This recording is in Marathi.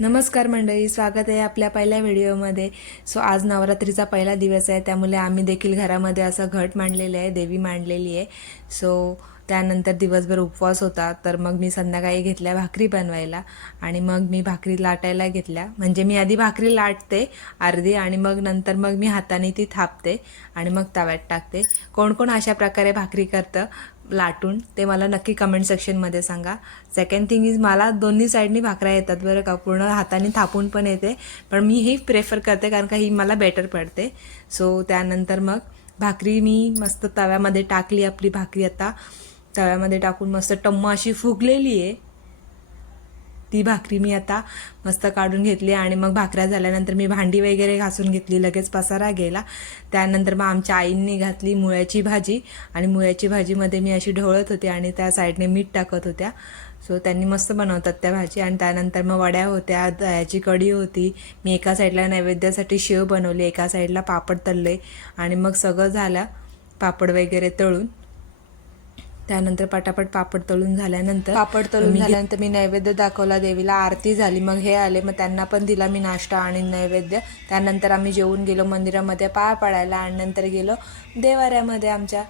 नमस्कार मंडळी, स्वागत आहे आपल्या पहिल्या व्हिडिओमध्ये. आज नवरात्रीचा पहिला दिवस आहे, त्यामुळे आम्ही देखील घरामध्ये असं घट मांडलेलं आहे, देवी मांडलेली आहे. त्यानंतर दिवसभर उपवास होता, तर मग मी संध्याकाळी घेतल्या भाकरी बनवायला आणि मग मी भाकरी लाटायला घेतल्या. म्हणजे मी आधी भाकरी लाटते अर्धी आणि मग नंतर मी हाताने ती थापते आणि मग तव्यात टाकते. कोण कोण अशा प्रकारे भाकरी करतं लाटून ते मला नक्की कमेंट सेक्शनमध्ये सांगा. सेकंड थिंग इज, मला दोन्ही साईडनी भाकऱ्या येतात बरं का, पूर्ण हाताने थापून पण येते, पण मी ही प्रेफर करते कारण का ही मला बेटर पडते. त्यानंतर मग भाकरी मी मस्त तव्यामध्ये टाकली. आपली भाकरी आता तव्यामध्ये टाकून मस्त टम्म अशी फुगलेली आहे. ती भाकरी मी आता मस्त काढून घेतली आणि मग भाकऱ्या झाल्यानंतर मी भांडी वगैरे घासून घेतली, लगेच पसारा गेला. त्यानंतर मग आमच्या आईंनी घातली मुळ्याची भाजी आणि मुळ्याची भाजीमध्ये मी अशी ढवळत होते आणि त्या साईडने मीठ टाकत होत्या. त्यांनी मस्त बनवतात त्या भाजी. आणि त्यानंतर मग वड्या होत्या, दह्याची कढी होती. मी एका साईडला नैवेद्यासाठी शेव बनवली, एका साईडला पापड तळले आणि मग सगळं झालं पापड वगैरे तळून. त्यानंतर पटापट पापड तळून झाल्यानंतर मी नैवेद्य दाखवला देवीला, आरती झाली. मग हे आले, मग त्यांना पण दिला मी नाश्ता आणि नैवेद्य. त्यानंतर आम्ही जेवून गेलो मंदिरामध्ये पाया पडायला आणि नंतर गेलो देवाऱ्यामध्ये आमच्या.